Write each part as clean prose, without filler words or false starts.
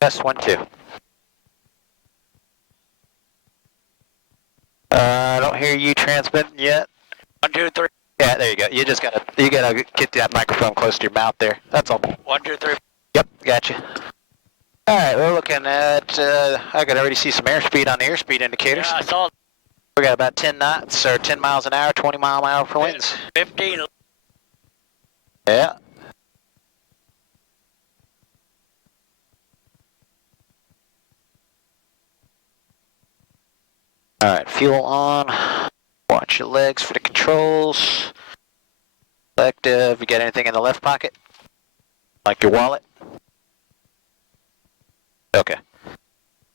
Test 1, 2. I don't hear you transmitting yet. 1, 2, 3. Yeah, there you go. You gotta get that microphone close to your mouth there. That's all. 1, 2, 3. Yep, gotcha. All right, we're looking at, I could already see some airspeed on the airspeed indicators. Yeah, I saw We got about 10 knots, or 10 miles an hour, 20 mile an hour for winds. 15. Yeah. All right, fuel on. Watch your legs for the controls. Selective, you got anything in the left pocket? Like your wallet? Okay.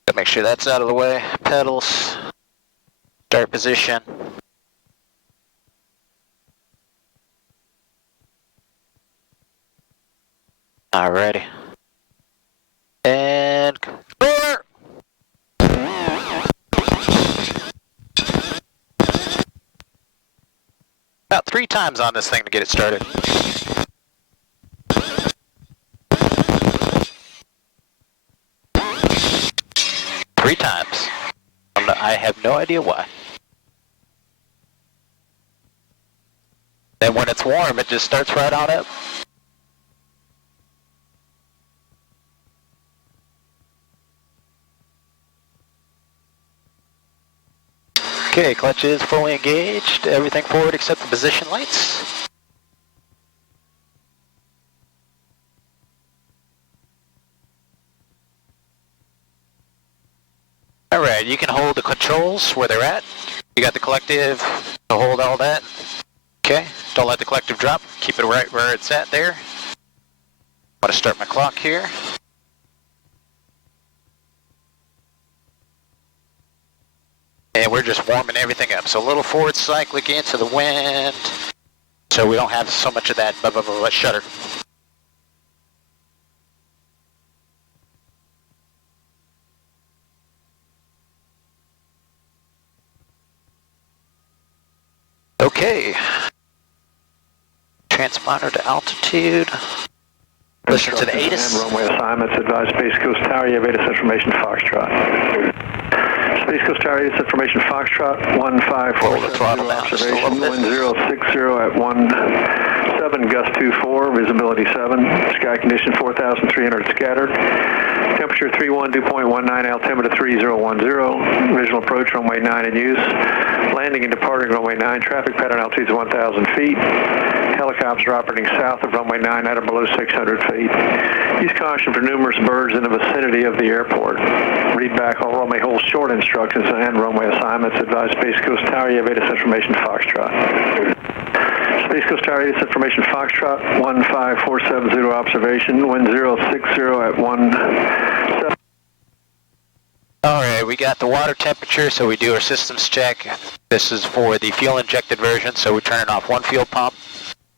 Gotta make sure that's out of the way. Pedals. Start position. Alrighty. And over! About 3 times on this thing to get it started. Three times. I have no idea why. Then when it's warm, it just starts right on up. Okay, clutch is fully engaged. Everything forward except the position lights. Alright, you can hold the controls where they're at. You got the collective to hold all that. Okay, don't let the collective drop. Keep it right where it's at there. I'm gonna start my clock here. And we're just warming everything up. So a little forward cyclic into the wind, so we don't have so much of that shudder. Okay. Transponder to altitude. Listen to the ATIS. Runway assignments, advise Space Coast Tower, you have ATIS information Foxtrot. Space Coast Tower, ATIS information Foxtrot, 154. Roll the throttle down just a little bit. Wind 060 at 17, gust 24, visibility 7, sky condition 4,300 scattered. Temperature 31, dew point 19, altimeter 3010, visual approach runway 9 in use. Landing and departing runway 9, traffic pattern altitude is 1,000 feet. Helicopters are operating south of runway 9 at or below 600 feet. Use caution for numerous birds in the vicinity of the airport. Read back all runway hold short instructions and runway assignments. Advise Space Coast Tower, you have ATIS information Foxtrot. Space Coast Tower, ATIS information Foxtrot, 15470 observation, wind 060 at 17. Alright, we got the water temperature, so we do our systems check. This is for the fuel injected version, so we're turning off one fuel pump.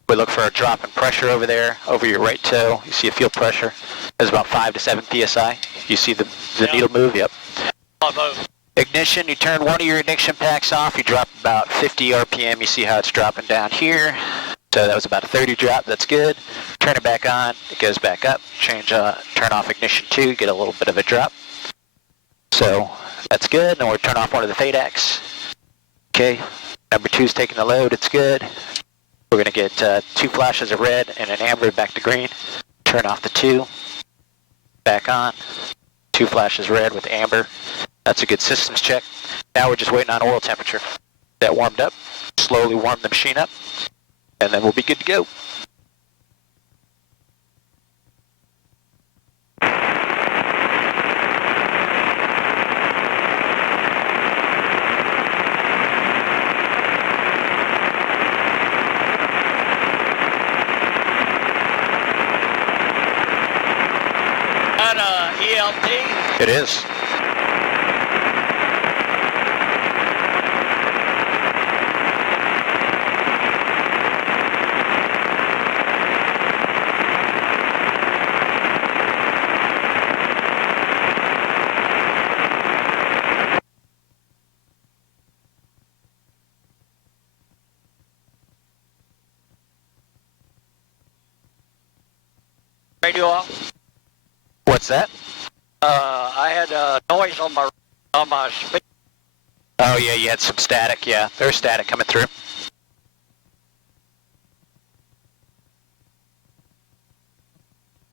We look for a drop in pressure over there, over your right toe. You see a fuel pressure. It's about 5 to 7 psi. You see the needle move? Yep. Ignition, you turn one of your ignition packs off. You drop about 50 RPM. You see how it's dropping down here. So that was about a 30 drop. That's good. Turn it back on. It goes back up. Turn off ignition 2. Get a little bit of a drop. So that's good. Then we'll turn off one of the FADECs. Okay. Number 2 is taking the load. It's good. We're going to get 2 flashes of red and an amber back to green. Turn off the 2. Back on. 2 flashes red with amber. That's a good systems check. Now we're just waiting on oil temperature. That warmed up. Slowly warm the machine up. And then we'll be good to go. ELT? It is. Radio off? What's that? I had noise on my speaker. Oh yeah, you had some static, yeah. There's static coming through.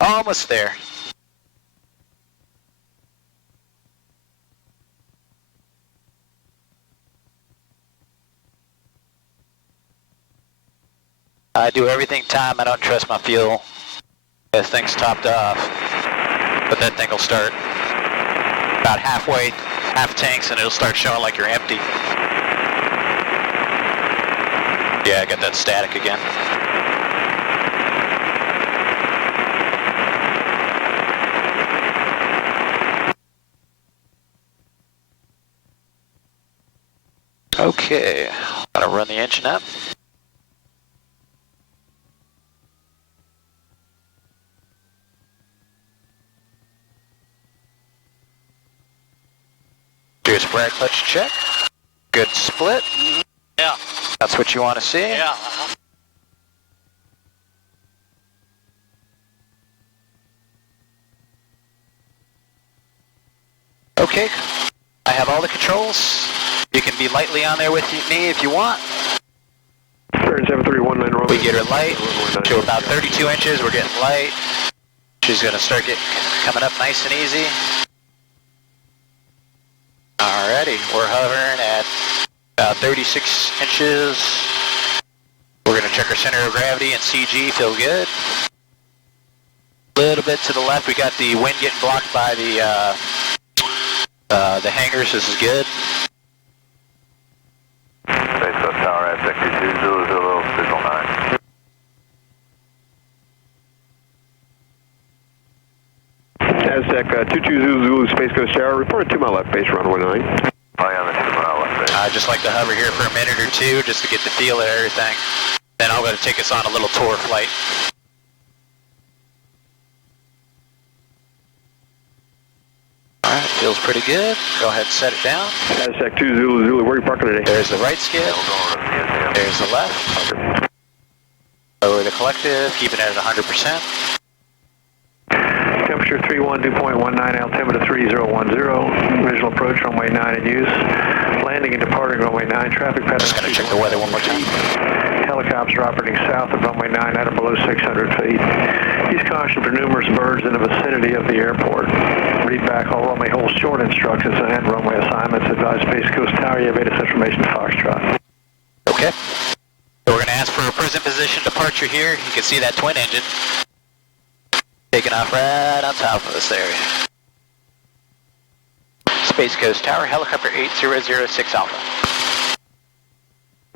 Almost there. I do everything time. I don't trust my fuel. This thing's topped off. But that thing will start about halfway, half tanks, and it'll start showing like you're empty. Yeah, I got that static again. Okay, I'm gonna run the engine up. Do a spread clutch check. Good split. Yeah. That's what you want to see. Yeah. Okay, I have all the controls. You can be lightly on there with me if you want. 7319 Romeo. We get her light to about 32 inches. We're getting light. She's going to start coming up nice and easy. Alrighty, we're hovering at about 36 inches. We're going to check our center of gravity and CG, feel good. A little bit to the left, we got the wind getting blocked by the hangars. This is good. Space Coast Tower at Sector 200, Visual 9. Aztec 22 Zulu Space Coast Tower, reported to my left base, runway 9. Oh yeah, that's 2 mile left base. I just like to hover here for a minute or two just to get the feel of everything. Then I'm going to take us on a little tour flight. Alright, feels pretty good. Go ahead and set it down. Aztec 2 Zulu, where are you parking today? There's the right skid. There's the left. Lower the collective, keeping it at 100%. Temperature 31, dew point 19, altimeter 3010. Visual approach, runway 9 in use. Landing and departing runway 9. Traffic pattern. Just going to check the weather one more time. Helicopters are operating south of runway 9 at or below 600 feet. Use caution for numerous birds in the vicinity of the airport. Read back all runway hold short instructions and runway assignments. Advise Space Coast Tower, you have this information, Foxtrot. Okay. So we're going to ask for a present position departure here. You can see that twin engine taking off right on top of us there. Space Coast Tower, helicopter 8006 Alpha.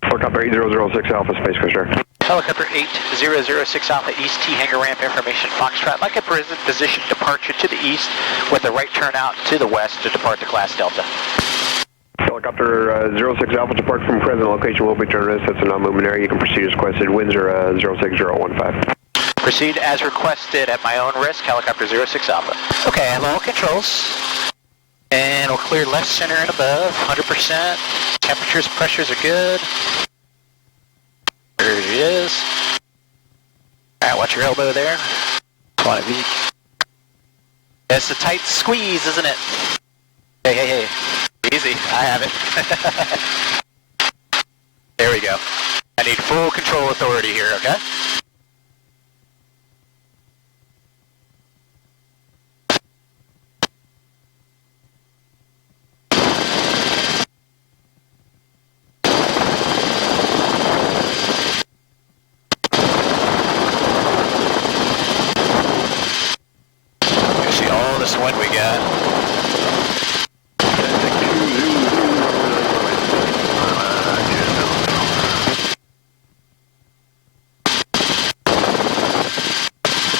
Helicopter 8006 Alpha, Space Coast Tower. Helicopter 8006 Alpha, East T hangar ramp information, Foxtrot, like a present position departure to the east with a right turnout to the west to depart the class Delta. Helicopter 06 Alpha, depart from present location will be turned west. That's a non-moving area. You can proceed as requested. Winds are 06015. Proceed as requested at my own risk, helicopter 06 Alpha. Okay, I have all controls. And we'll clear left, center, and above, 100%. Temperatures, pressures are good. There it is. Alright, watch your elbow there. 20 feet. It's a tight squeeze, isn't it? Hey, hey, hey. Easy, I have it. There we go. I need full control authority here, okay? You see all this wind we got.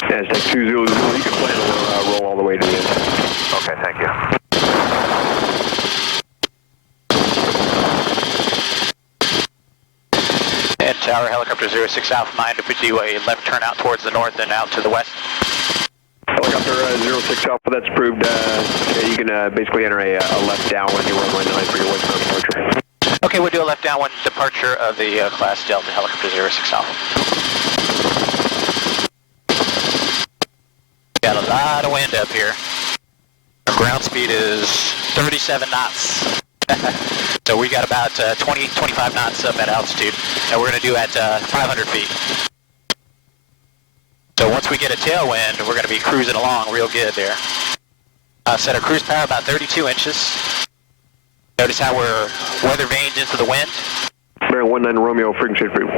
Aztec 2 Zulu, you can plan to roll all the way to the end. Okay, thank you. And Tower Helicopter 06 Alpha, mind if we do a left turn out towards the north and out to the west? Helicopter 06 Alpha, that's approved. You can basically enter a left downwind your runway 9 for your westbound departure. Okay, we'll do a left downwind departure of the class Delta Helicopter 06 Alpha. Got a lot of wind up here. Ground speed is 37 knots. So we got about 20, 25 knots up at altitude, and we're going to do at 500 feet. So once we get a tailwind, we're going to be cruising along real good there. Set our cruise power about 32 inches. Notice how we're weather vaned into the wind. Bear 19 Romeo, frequency approval.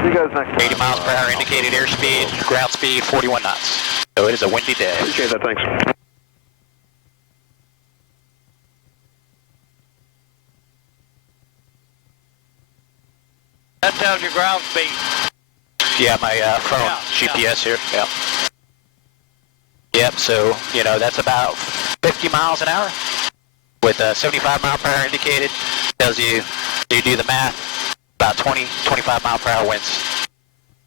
See you guys next time. 80 miles per hour indicated airspeed, ground speed 41 knots. So it is a windy day. Appreciate that, thanks. That tells you ground speed. Yeah, my phone GPS here. Yeah. Yep. So that's about 50 miles an hour with 75 mile per hour indicated. Tells you, you do the math, about 20, 25 mile per hour winds.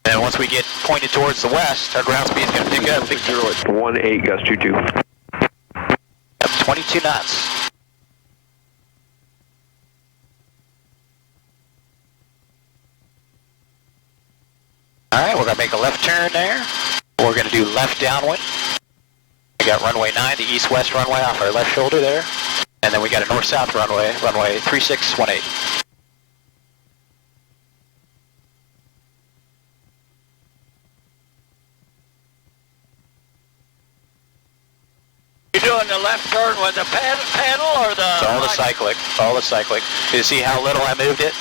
And once we get pointed towards the west, our ground speed is going to pick up. 18 gust 22. Up 22 knots. All right, we're going to make a left turn there. We're going to do left downwind. We got runway 9, the east-west runway off our left shoulder there. And then we got a north-south runway, runway 3618. You doing the left turn with the pedal or the... It's all the cyclic, all the cyclic. You see how little I moved it?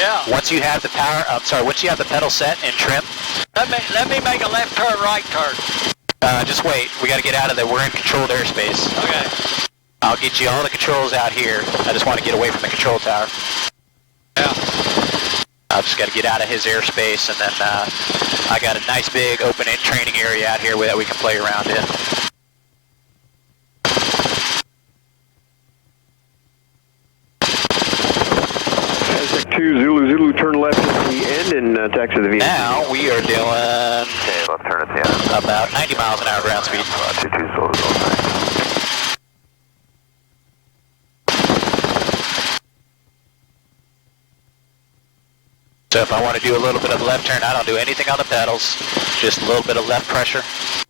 Yeah. Once you have the power, once you have the pedal set and trim. Let me make a left turn, right turn. Just wait, we got to get out of there. We're in controlled airspace. Okay. I'll get you all the controls out here. I just want to get away from the control tower. Yeah. I've just got to get out of his airspace, and then I got a nice big open training area out here that we can play around in. Aztec 2, Zulu, turn left at the end and taxi to the V. Now we are doing Okay, left turn at the end. about 90 miles an hour ground speed. 22 Zulu. So if I want to do a little bit of left turn, I don't do anything on the pedals, just a little bit of left pressure.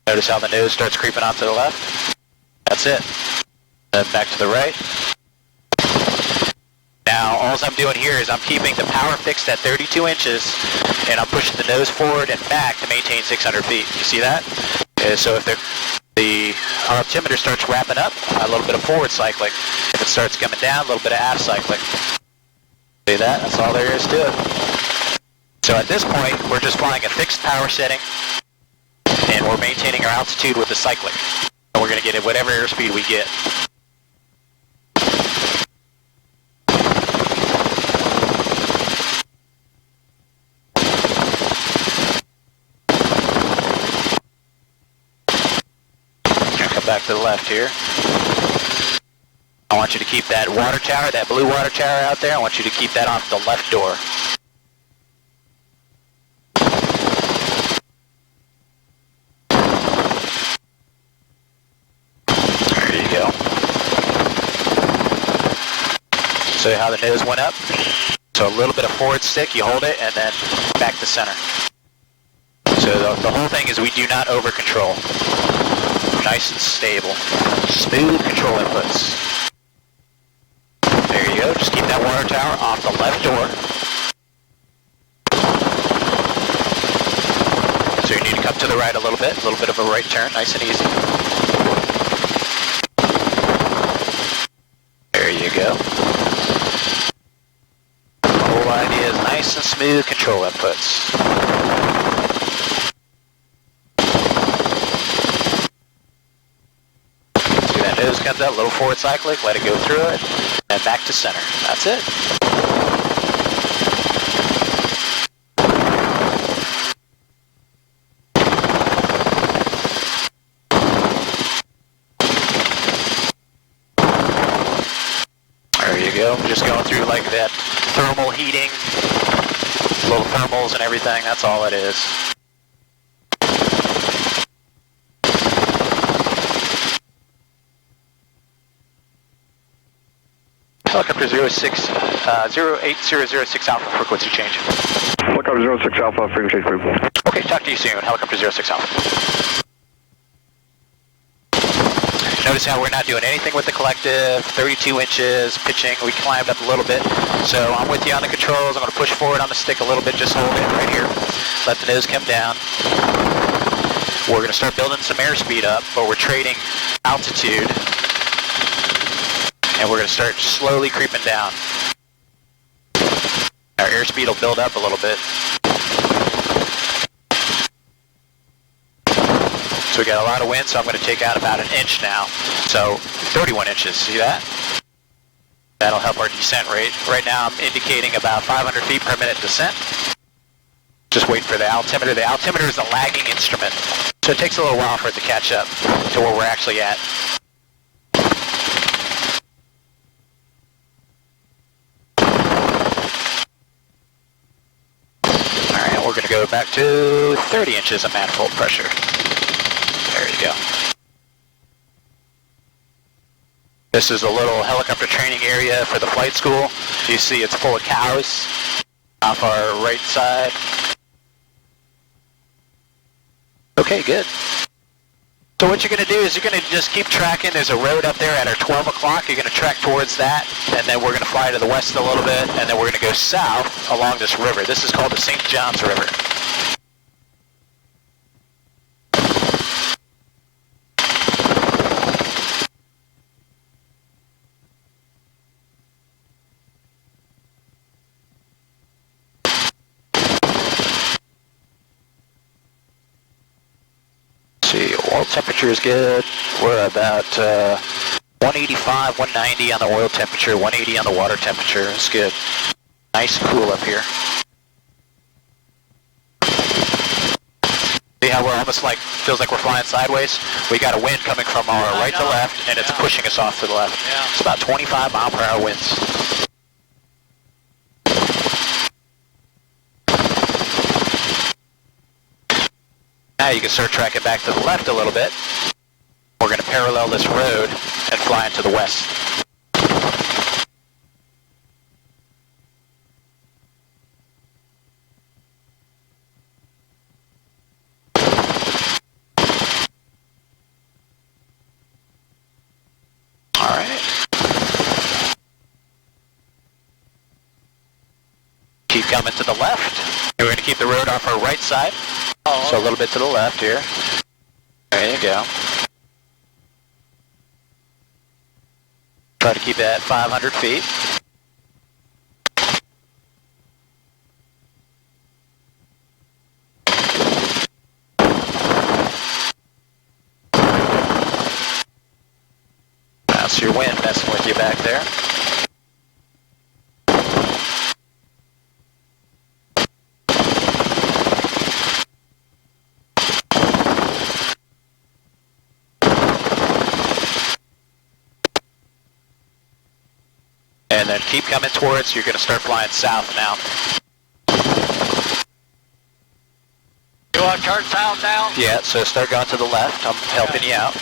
Notice how the nose starts creeping off to the left. That's it. Then back to the right. Now, all I'm doing here is I'm keeping the power fixed at 32 inches, and I'm pushing the nose forward and back to maintain 600 feet. You see that? So if our altimeter starts wrapping up, a little bit of forward cycling. If it starts coming down, a little bit of aft cycling. See that? That's all there is to it. So at this point, we're just flying a fixed power setting, and we're maintaining our altitude with the cyclic. And we're going to get it whatever airspeed we get. Come back to the left here. I want you to keep that water tower, that blue water tower out there, I want you to keep that off the left door. There you go. So how the nose went up? So a little bit of forward stick, you hold it, and then back to center. So the whole thing is we do not over control. Nice and stable. Smooth control inputs. There you go, just keep that water tower off the left door. So you need to come to the right a little bit of a right turn, nice and easy. There you go. The whole idea is nice and smooth control inputs. See that nose comes up, little forward cyclic, let it go through it, and back to center. That's it. There you go. Just going through like that thermal heating, little thermals and everything. That's all it is. Helicopter 08006 Alpha, frequency change. Helicopter 06 Alpha, frequency approval. Okay, talk to you soon. Helicopter 06 Alpha. Notice how we're not doing anything with the collective, 32 inches, pitching, we climbed up a little bit. So I'm with you on the controls, I'm going to push forward on the stick a little bit, just hold it right here. Let the nose come down. We're going to start building some airspeed up, but we're trading altitude. And we're going to start slowly creeping down. Our airspeed will build up a little bit. So we got a lot of wind, so I'm going to take out about 1 inch now. So 31 inches, see that? That'll help our descent rate. Right now I'm indicating about 500 feet per minute descent. Just wait for the altimeter. The altimeter is a lagging instrument, so it takes a little while for it to catch up to where we're actually at. Alright, we're going to go back to 30 inches of manifold pressure. There you go. This is a little helicopter training area for the flight school. You see it's full of cows off our right side. Okay, good. So what you're going to do is you're going to just keep tracking. There's a road up there at our 12 o'clock. You're going to track towards that, and then we're going to fly to the west a little bit, and then we're going to go south along this river. This is called the St. John's River. See, oil temperature is good. We're about 185, 190 on the oil temperature, 180 on the water temperature. It's good. Nice and cool up here. See how we're almost like, feels like we're flying sideways? We got a wind coming from our right to left, and it's pushing us off to the left. It's about 25 mile per hour winds. Now you can start tracking back to the left a little bit. We're going to parallel this road and fly into the west. All right. Keep coming to the left. We're going to keep the road off our right side. So a little bit to the left here. There you go. Try to keep it at 500 feet. That's your wind messing with you back there. And then keep coming towards, you're going to start flying south now. You want to turn south now? Yeah, so start going to the left. I'm helping you out.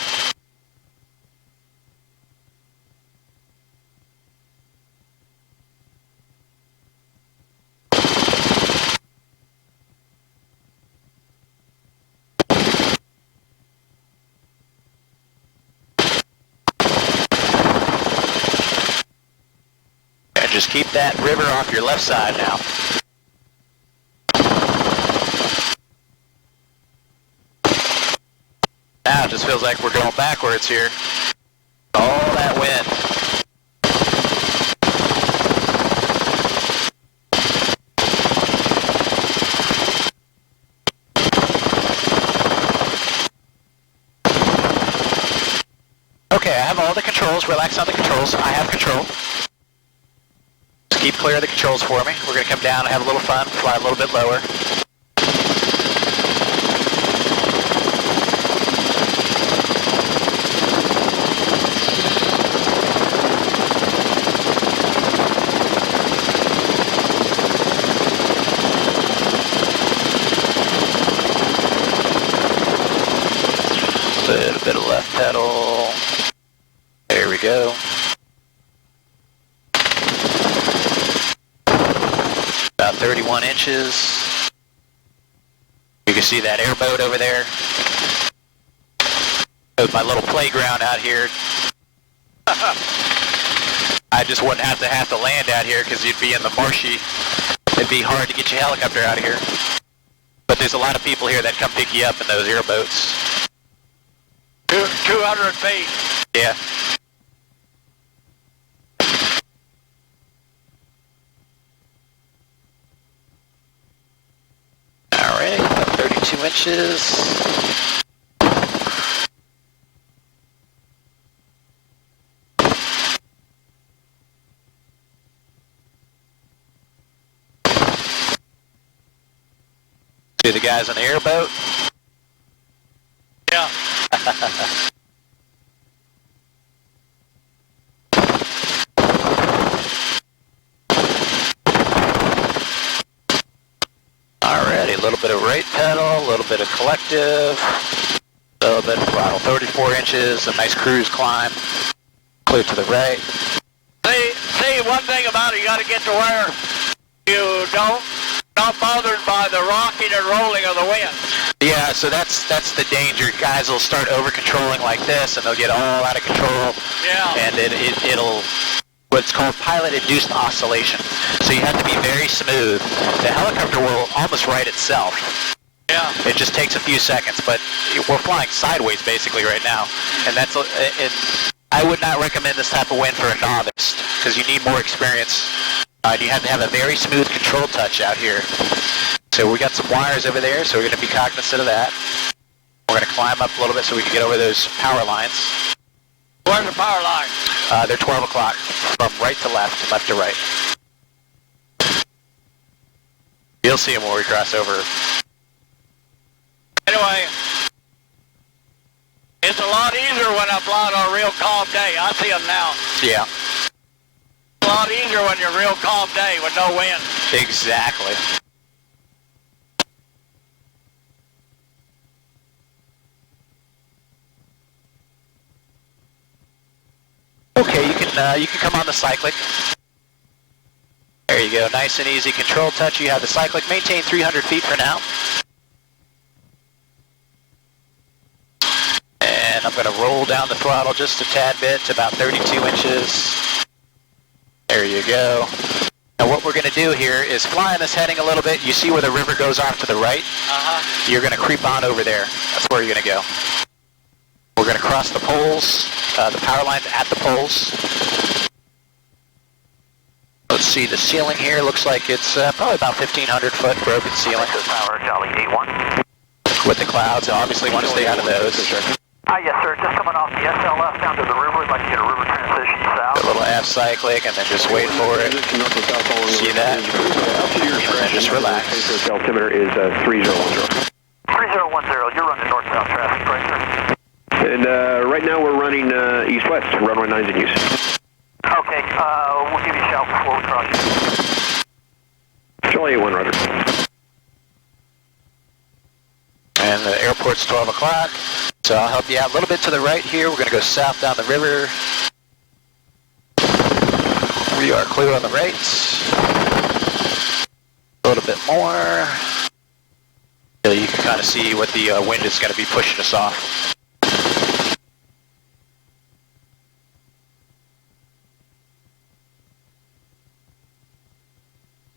Just keep that river off your left side now. Now it just feels like we're going backwards here. All that wind. Okay, I have all the controls. Relax on the controls. I have control. Keep clear of the controls for me. We're going to come down and have a little fun, fly a little bit lower. Little bit of left pedal. There we go. About 31 inches. You can see that airboat over there. my little playground out here. I just wouldn't have to land out here because you'd be in the marshy. It'd be hard to get your helicopter out of here. But there's a lot of people here that come pick you up in those airboats. 200 feet. Yeah. Alright, about 32 inches. See the guys on the airboat? Yeah. Alrighty, a little bit of right pedal, a little bit of collective, a little bit of throttle, 34 inches, a nice cruise climb, clear to the right. See, one thing about it, you got to get to where you not bothered by the rocking and rolling of the wind. Yeah, so that's the danger. Guys will start over controlling like this, and they'll get all out of control. Yeah. And it'll what's called pilot-induced oscillation. So you have to be very smooth. The helicopter will almost right itself. Yeah. It just takes a few seconds, but we're flying sideways basically right now, and I would not recommend this type of wind for a novice because you need more experience. You have to have a very smooth control touch out here. So we got some wires over there, so we're going to be cognizant of that. We're going to climb up a little bit so we can get over those power lines. Where's the power line? They're 12 o'clock from right to left and left to right. You'll see them when we cross over. Anyway, it's a lot easier when I'm flying on a real calm day. I see them now. Yeah. It's a lot easier when you're a real calm day with no wind. Exactly. Okay, you can come on the cyclic. There you go, nice and easy control touch. You have the cyclic. Maintain 300 feet for now. And I'm going to roll down the throttle just a tad bit to about 32 inches. There you go. Now what we're going to do here is fly in this heading a little bit. You see where the river goes off to the right? Uh-huh. You're going to creep on over there. That's where you're going to go. We're going to cross the poles, the power lines at the poles. Let's see, the ceiling here looks like it's probably about 1,500 foot broken ceiling. Power, Charlie 81. With the clouds, obviously want to stay out of those. Yes, sir. Just coming off the SLF down to the river. We'd like to get a river transition south. A little half cyclic and then just wait for it. See that? And then just relax. Altimeter is 3010. 3010, you're running north-south traffic, right, sir? And right now we're running east-west, runway 9's in use. Okay, we'll give you a shout before we cross you. Charlie 81, roger. And the airport's 12 o'clock. So I'll help you out a little bit to the right here. We're going to go south down the river. We are clear on the right. A little bit more. So you can kind of see what the wind is going to be pushing us off.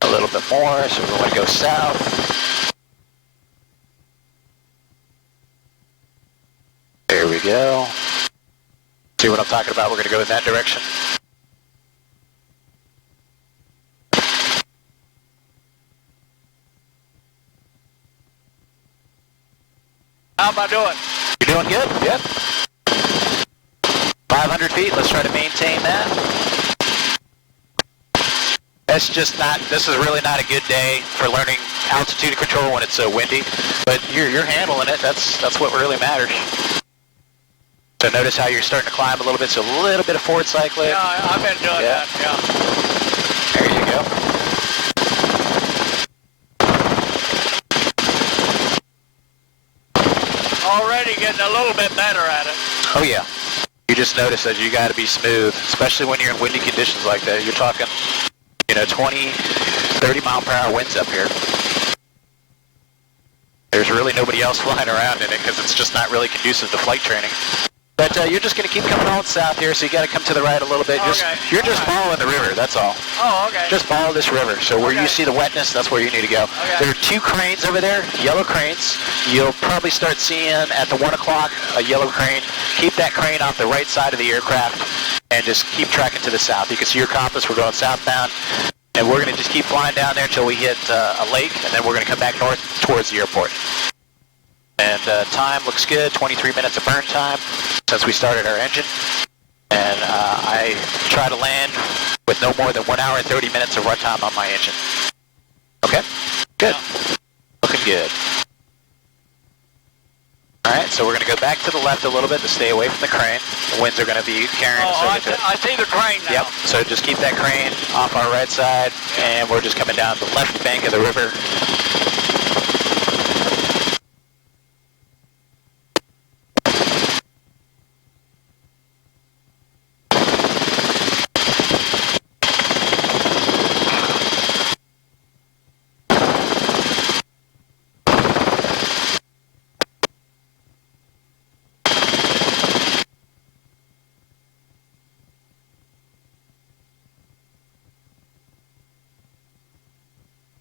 A little bit more, so we want to go south. There we go. See what I'm talking about? We're going to go in that direction. How am I doing? You're doing good? Yep. 500 feet. Let's try to maintain that. That's just not, this is really not a good day for learning altitude control when it's so windy, but you're handling it. That's what really matters. So notice how you're starting to climb a little bit, so a little bit of forward cycling. Yeah, I've been doing that, yeah. There you go. Already getting a little bit better at it. Oh yeah. You just notice that you got to be smooth, especially when you're in windy conditions like that. You're talking, 20, 30 mile per hour winds up here. There's really nobody else flying around in it because it's just not really conducive to flight training. But you're just going to keep coming on south here, so you got to come to the right a little bit. You're just following the river, that's all. Oh, okay. Just follow this river. So where you see the wetness, that's where you need to go. Okay. There are 2 cranes over there, yellow cranes. You'll probably start seeing at the 1 o'clock a yellow crane. Keep that crane off the right side of the aircraft and just keep tracking to the south. You can see your compass. We're going southbound. And we're going to just keep flying down there until we hit a lake, and then we're going to come back north towards the airport. And time looks good, 23 minutes of burn time since we started our engine. And I try to land with no more than 1 hour and 30 minutes of runtime on my engine. Okay? Good. Yeah. Looking good. Alright, so we're going to go back to the left a little bit to stay away from the crane. The winds are going to be carrying us over to it. I see the crane now. Yep, so just keep that crane off our right side, and we're just coming down the left bank of the river.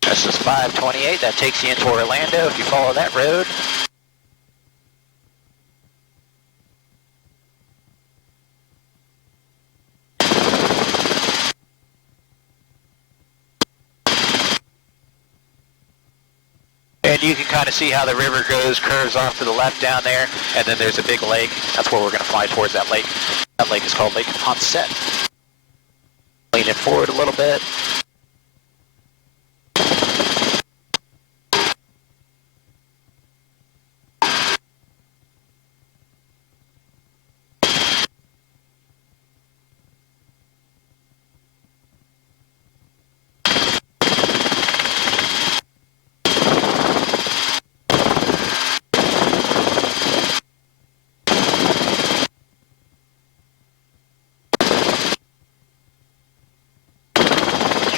This is 528, that takes you into Orlando if you follow that road. And you can kind of see how the river goes, curves off to the left down there, and then there's a big lake. That's where we're going to fly towards that lake. That lake is called Lake Ponset. Lean it forward a little bit.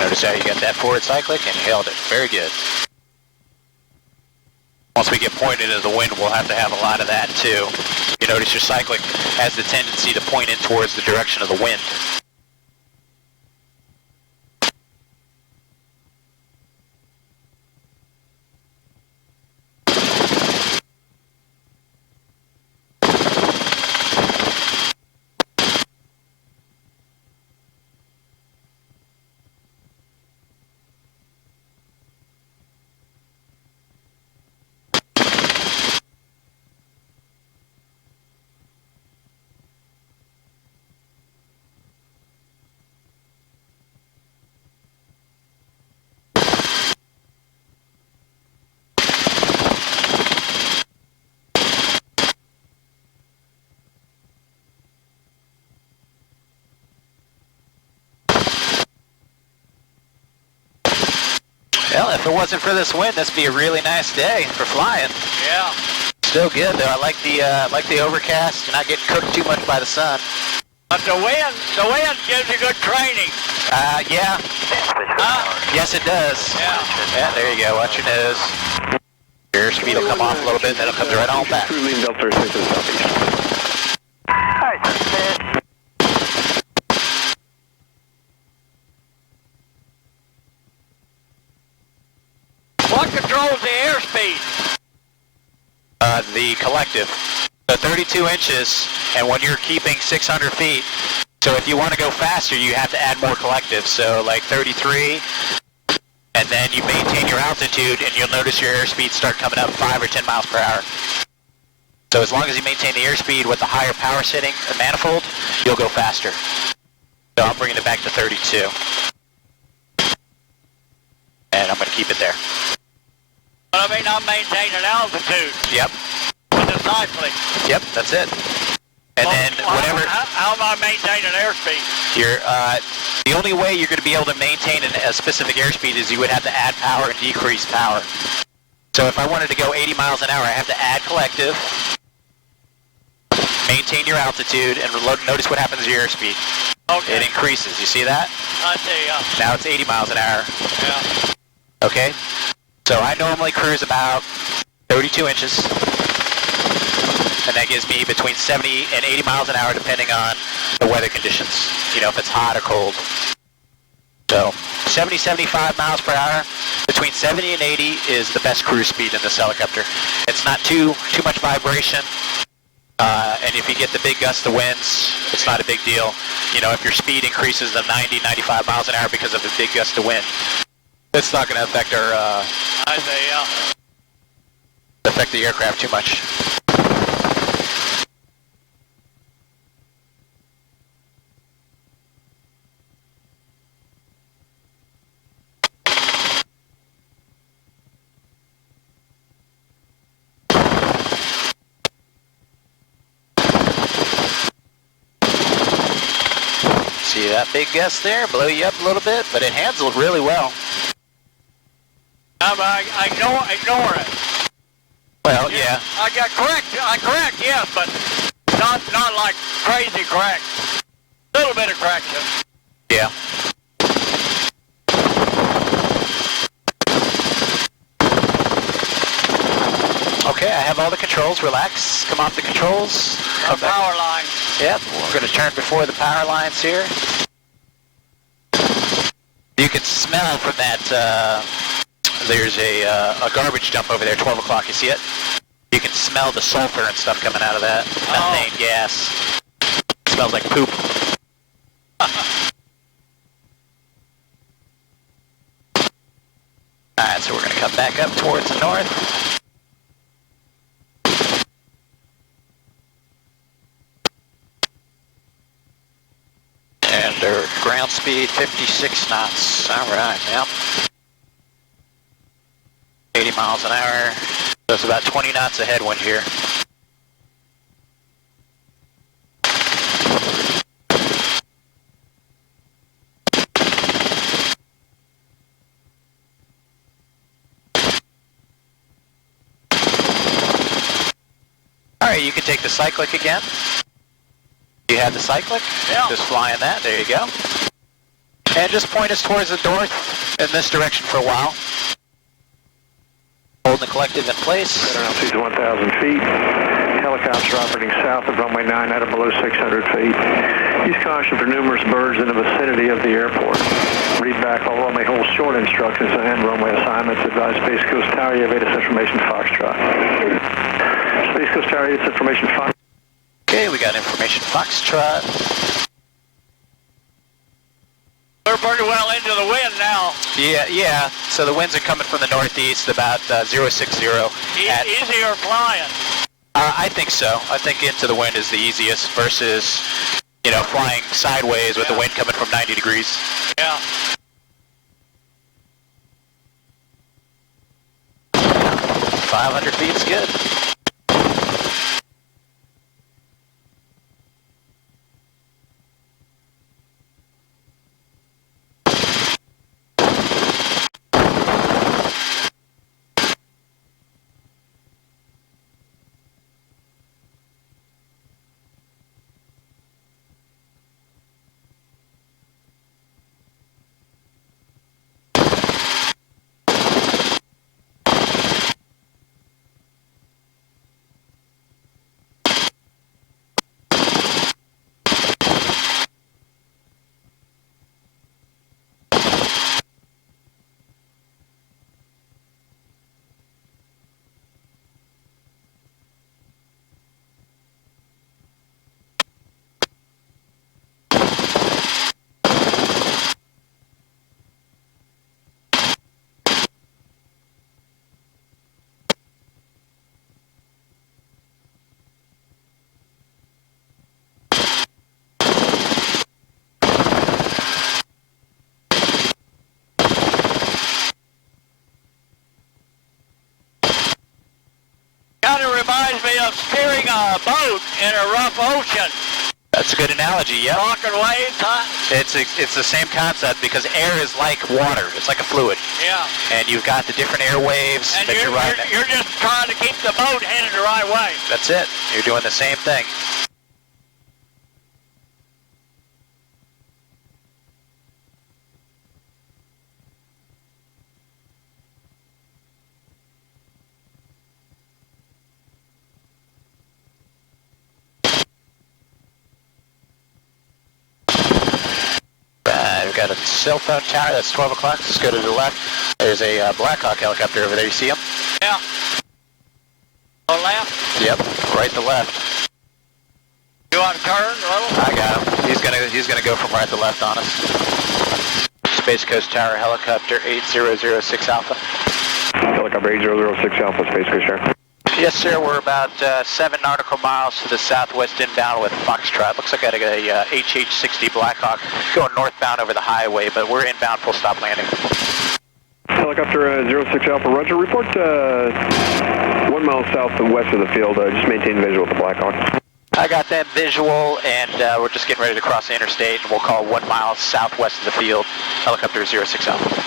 Notice how you got that forward cyclic and you held it. Very good. Once we get pointed into the wind, we'll have to have a lot of that too. You notice your cyclic has the tendency to point in towards the direction of the wind. Well, if it wasn't for this wind, this would be a really nice day for flying. Yeah. Still good though. I like the overcast. You're not getting cooked too much by the sun. But the wind gives you good training. Yeah. Yes, it does. Yeah. Yeah, there you go. Watch your nose. Your speed will come off a little bit, then it'll come right on back. True lean Delta 6 to the southeast. What controls the airspeed? The collective. So 32 inches, and when you're keeping 600 feet, so if you want to go faster, you have to add more collective. So like 33, and then you maintain your altitude, and you'll notice your airspeed start coming up 5 or 10 miles per hour. So as long as you maintain the airspeed with the higher power setting, the manifold, you'll go faster. So I'm bringing it back to 32. And I'm going to keep it there. But I mean, I'm maintaining altitude Yep. with the cycling. Yep, that's it. And then whatever... How am I maintaining airspeed? The only way you're going to be able to maintain a specific airspeed is you would have to add power and decrease power. So if I wanted to go 80 miles an hour, I have to add collective, maintain your altitude, and notice what happens to your airspeed. Okay. It increases. You see that? I see, Now it's 80 miles an hour. yeah. Okay? So I normally cruise about 32 inches. and that gives me between 70 and 80 miles an hour depending on the weather conditions, you know, if it's hot or cold. So 70, 75 miles per hour, between 70 and 80 is the best cruise speed in this helicopter. It's not too much vibration, and if you get the big gust of winds, it's not a big deal. You know, if your speed increases to 90, 95 miles an hour because of a big gust of wind, it's not going to affect our affect the aircraft too much. See that big gust there? Blow you up a little bit, but it handled really well. Ignore it. Well, yeah. I correct, yes, but not like crazy correct. Little bit of correction. Yeah. Okay, I have all the controls. Relax. Come off the controls. Our power line. Yep, we're going to turn before the power lines here. You can smell from that, there's a garbage dump over there, 12 o'clock, you see it? You can smell the sulfur and stuff coming out of that. Methane gas. It smells like poop. Alright, so we're going to come back up towards the north. And our ground speed, 56 knots. Alright, yeah. 80 miles an hour. So it's about 20 knots of headwind here. Alright, you can take the cyclic again. You have the cyclic? Yeah. Just flying that, there you go. And just point us towards the north in this direction for a while. Hold the collective in place. Center altitude 1,000 feet. Helicopter operating south of runway 9 at or below 600 feet. Use caution for numerous birds in the vicinity of the airport. Read back all runway hold short instructions and runway assignments. Advise Space Coast Tower, you have ATIS information Foxtrot. Space Coast Tower, ATIS information Foxtrot. Okay, we got information Foxtrot. We're pretty well into the wind now. Yeah. So the winds are coming from the northeast, about 060. Easier flying. I think so. I think into the wind is the easiest versus, you know, flying sideways with the wind coming from 90 degrees. Yeah. 500 feet is good. Kind of reminds me of steering a boat in a rough ocean. That's a good analogy, yeah. Rocking waves, huh? It's the same concept because air is like water. It's like a fluid. Yeah. And you've got the different air waves And that you're riding. you're just trying to keep the boat headed the right way. That's it. You're doing the same thing. at a cell phone tower. That's 12 o'clock. Let's go to the left. There's a Black Hawk helicopter over there. You see him? Yeah. On left? Yep, right to left. You want to turn a little? I got him. He's gonna go from right to left on us. Space Coast Tower helicopter 8006 Alpha. Helicopter 8006 Alpha, Space Coast Tower. Yes, sir. We're about 7 nautical miles to the southwest inbound with Foxtrot. Looks like I got a HH-60 Blackhawk going northbound over the highway, but we're inbound full stop landing. Helicopter 06 Alpha, roger. Report 1 mile south and west of the field. Just maintain visual with the Blackhawk. I got that visual, and we're just getting ready to cross the interstate, and we'll call 1 mile southwest of the field. Helicopter 06 Alpha.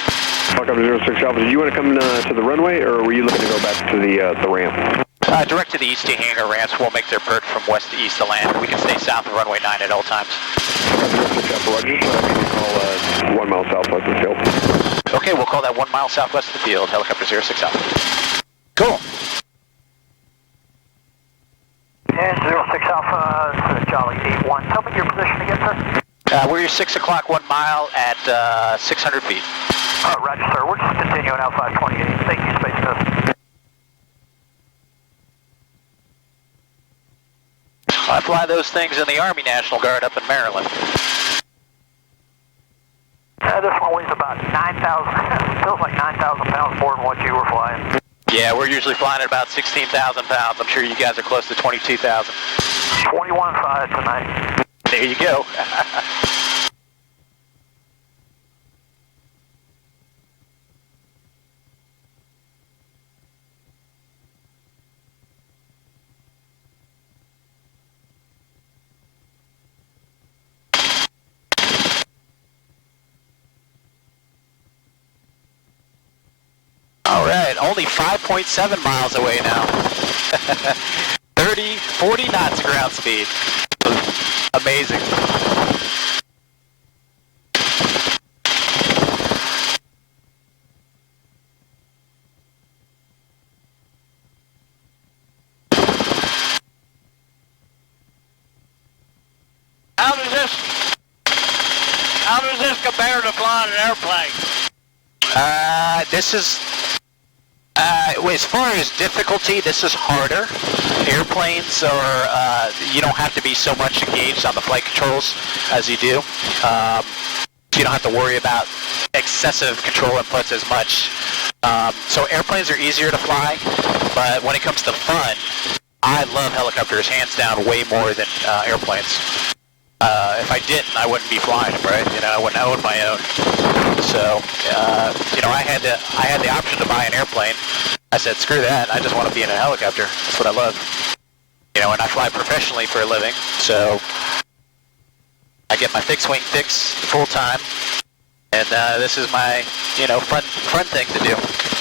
Helicopter 06 Alpha, did you want to come to the runway, or were you looking to go back to the ramp? Direct to the east to hangar ramps. We'll make their perch from west to east to land. We can stay south of runway 9 at all times. Helicopter 06 Alpha, roger. Just call 1 mile southwest of the field. Okay, we'll call that 1 mile southwest of the field. Helicopter 06 Alpha. Cool. And 06 Alpha, Charlie 81. Tell me your position again, sir. We're 6 o'clock 1 mile at 600 feet. Roger, sir. We're just continuing out 528. Thank you, Space Coast. I fly those things in the Army National Guard up in Maryland. This one weighs about 9,000, feels like 9,000 pounds more than what you were flying. Yeah, we're usually flying at about 16,000 pounds. I'm sure you guys are close to 22,000. 21.5 tonight. There you go. All right, only 5.7 miles away now. 40 knots of ground speed. Amazing. How does this compare to flying an airplane? This is, as far as difficulty, this is harder. Airplanes are, you don't have to be so much engaged on the flight controls as you do. You don't have to worry about excessive control inputs as much. So airplanes are easier to fly, but when it comes to fun, I love helicopters hands down way more than airplanes. If I didn't, I wouldn't be flying them, right? You know, I wouldn't own my own. So, you know, I had the option to buy an airplane. I said, screw that. I just want to be in a helicopter. That's what I love. You know, and I fly professionally for a living, so I get my fixed wing fix full time, and this is my, you know, fun thing to do.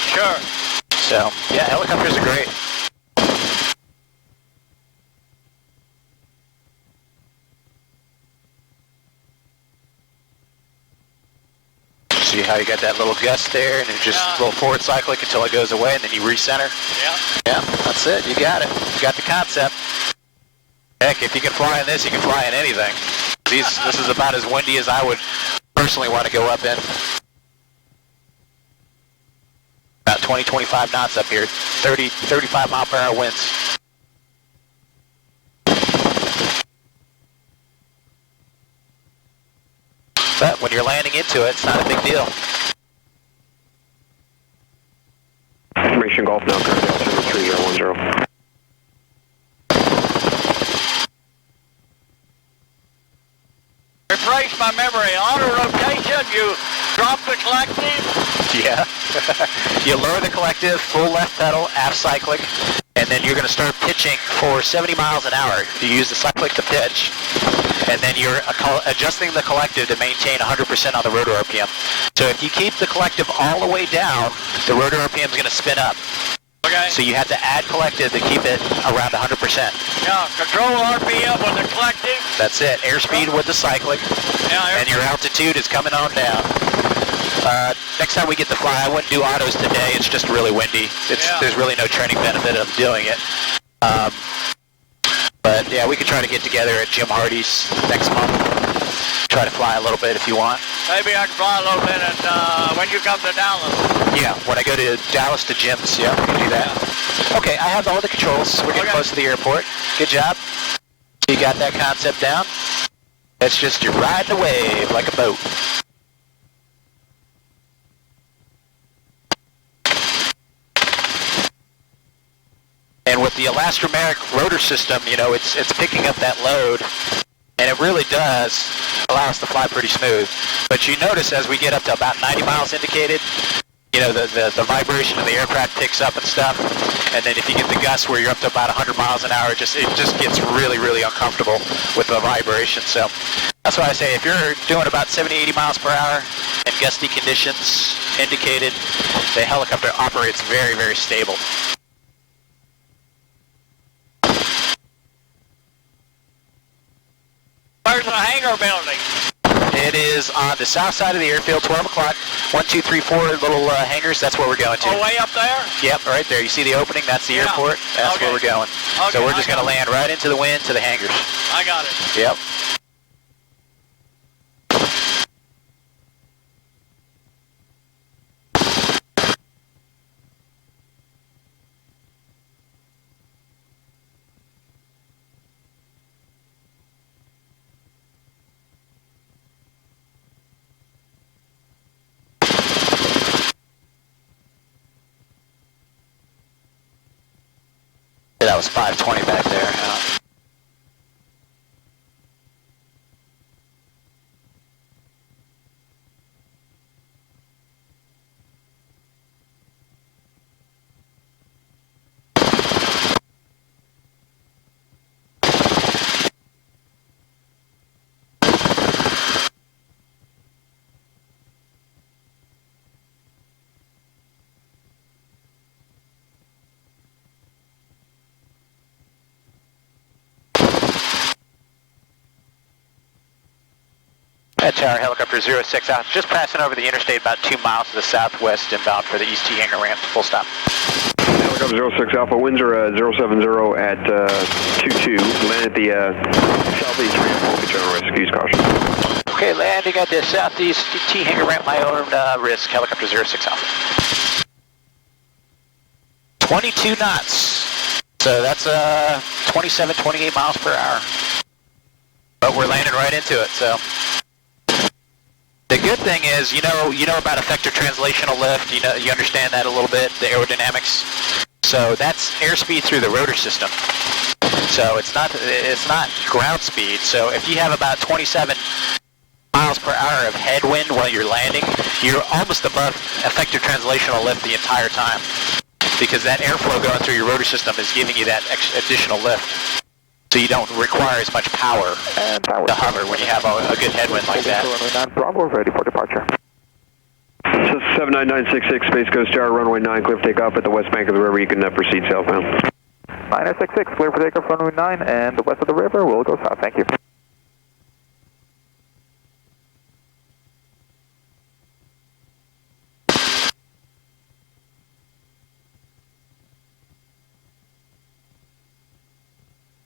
Sure. So, yeah, helicopters are great. See how you got that little gust there, and you just a little forward cyclic until it goes away, and then you recenter. Yeah. Yeah, that's it. You got it. You got the concept. Heck, if you can fly in this, you can fly in anything. This is about as windy as I would personally want to go up in. About 20, 25 knots up here. 30, 35 mile per hour winds. But when you're landing into it, it's not a big deal. Information Golf now, current altitude 3010. Refresh my memory. Auto rotation, you drop the collective. Yeah. You lower the collective, full left pedal, aft cyclic, and then you're going to start pitching for 70 miles an hour. You use the cyclic to pitch, and then you're adjusting the collective to maintain 100% on the rotor RPM. So if you keep the collective all the way down, the rotor RPM is going to spin up. Okay. So you have to add collective to keep it around 100%. Yeah, control RPM with the collective. That's it. Airspeed with the cyclic, Yeah, and your altitude is coming on down. Next time we get to fly, I wouldn't do autos today. It's just really windy. There's really no training benefit of doing it. But yeah, we could try to get together at Jim Hardy's next month. try to fly a little bit if you want. Maybe I can fly a little bit and, when you come to Dallas. Yeah, when I go to Dallas to Jim's, yeah, we can do that. Okay, I have all the controls. We're getting close to the airport. Good job. You got that concept down. That's just you're riding a wave like a boat. And with the elastomeric rotor system, you know, it's picking up that load, and it really does allow us to fly pretty smooth. But you notice as we get up to about 90 miles indicated, you know, the vibration of the aircraft picks up and stuff. And then if you get the gusts where you're up to about 100 miles an hour, it just gets really, really uncomfortable with the vibration. So that's why I say if you're doing about 70, 80 miles per hour and gusty conditions indicated, the helicopter operates very, very stable. Where's the hangar building? It is on the south side of the airfield, 12 o'clock. 1, 2, 3, 4 little hangars. That's where we're going to. Oh, way up there? Yep, right there. You see the opening? That's the airport. That's where we're going. Okay, So we're just going to land right into the wind to the hangars. I got it. Yep. That was 520 back there. Tower helicopter 06 out, just passing over the interstate about 2 miles to the southwest inbound for the East T hangar ramp. Full stop. Helicopter 06 Alpha, winds are 070 at 22. Land at the southeast ramp, will be general risk. Use caution. Okay, landing at the southeast T hangar ramp, my own risk, helicopter 06 Alpha. 22 knots. So that's 27, 28 miles per hour. But we're landing right into it, so. The good thing is, you know about effective translational lift. You understand that a little bit, the aerodynamics. So that's airspeed through the rotor system. So it's not ground speed. So if you have about 27 miles per hour of headwind while you're landing, you're almost above effective translational lift the entire time, because that airflow going through your rotor system is giving you that additional lift. So you don't require as much power to hover when you have a good headwind like that. Bravo, ready for departure. 79966, Space Coast Tower, runway 9, clear for takeoff at the west bank of the river. You can proceed southbound. 966, clear for takeoff, runway 9, and the west of the river will go south. Thank you.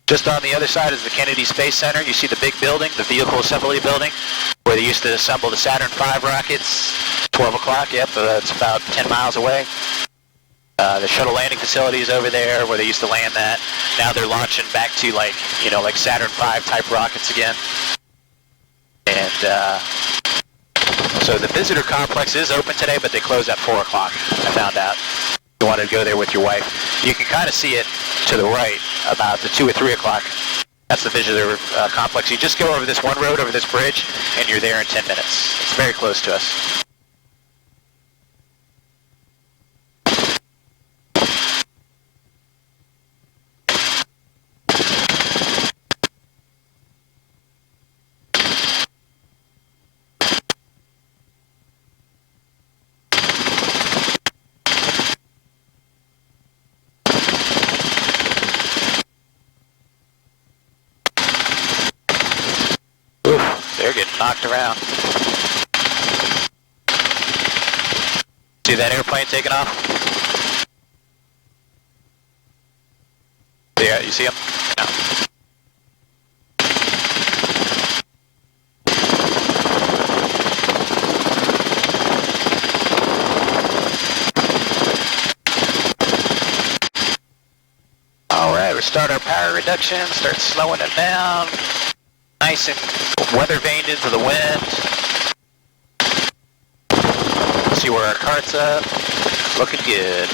Just on the other side is the Kennedy Space Center. You see the big building, the vehicle assembly building, where they used to assemble the Saturn V rockets. 12 o'clock, yep, that's about 10 miles away. The shuttle landing facility is over there where they used to land that. Now they're launching back to like Saturn V type rockets again. And so the visitor complex is open today, but they close at 4 o'clock, I found out. If you want to go there with your wife. You can kind of see it to the right about the 2 or 3 o'clock. That's the visitor complex. You just go over this one road, over this bridge, and you're there in 10 minutes. It's very close to us. They're getting knocked around. See that airplane taking off? Yeah, you see him? No. section, start slowing it down. Nice and weather vaned into the wind. See where our cart's at. Looking good.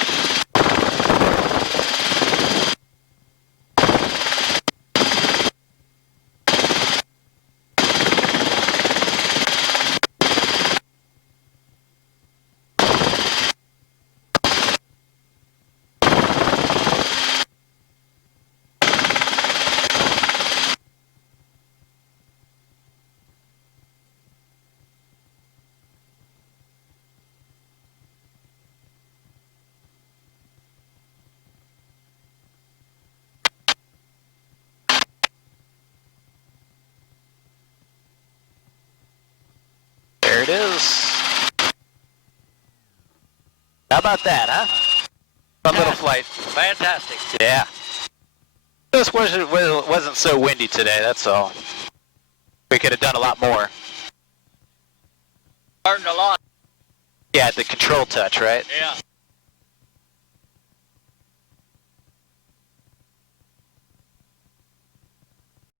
There it is. How about that, huh? Fun little flight. Fantastic. Yeah. This wasn't so windy today, that's all. We could have done a lot more. Learned a lot. Yeah, the control touch, right? Yeah.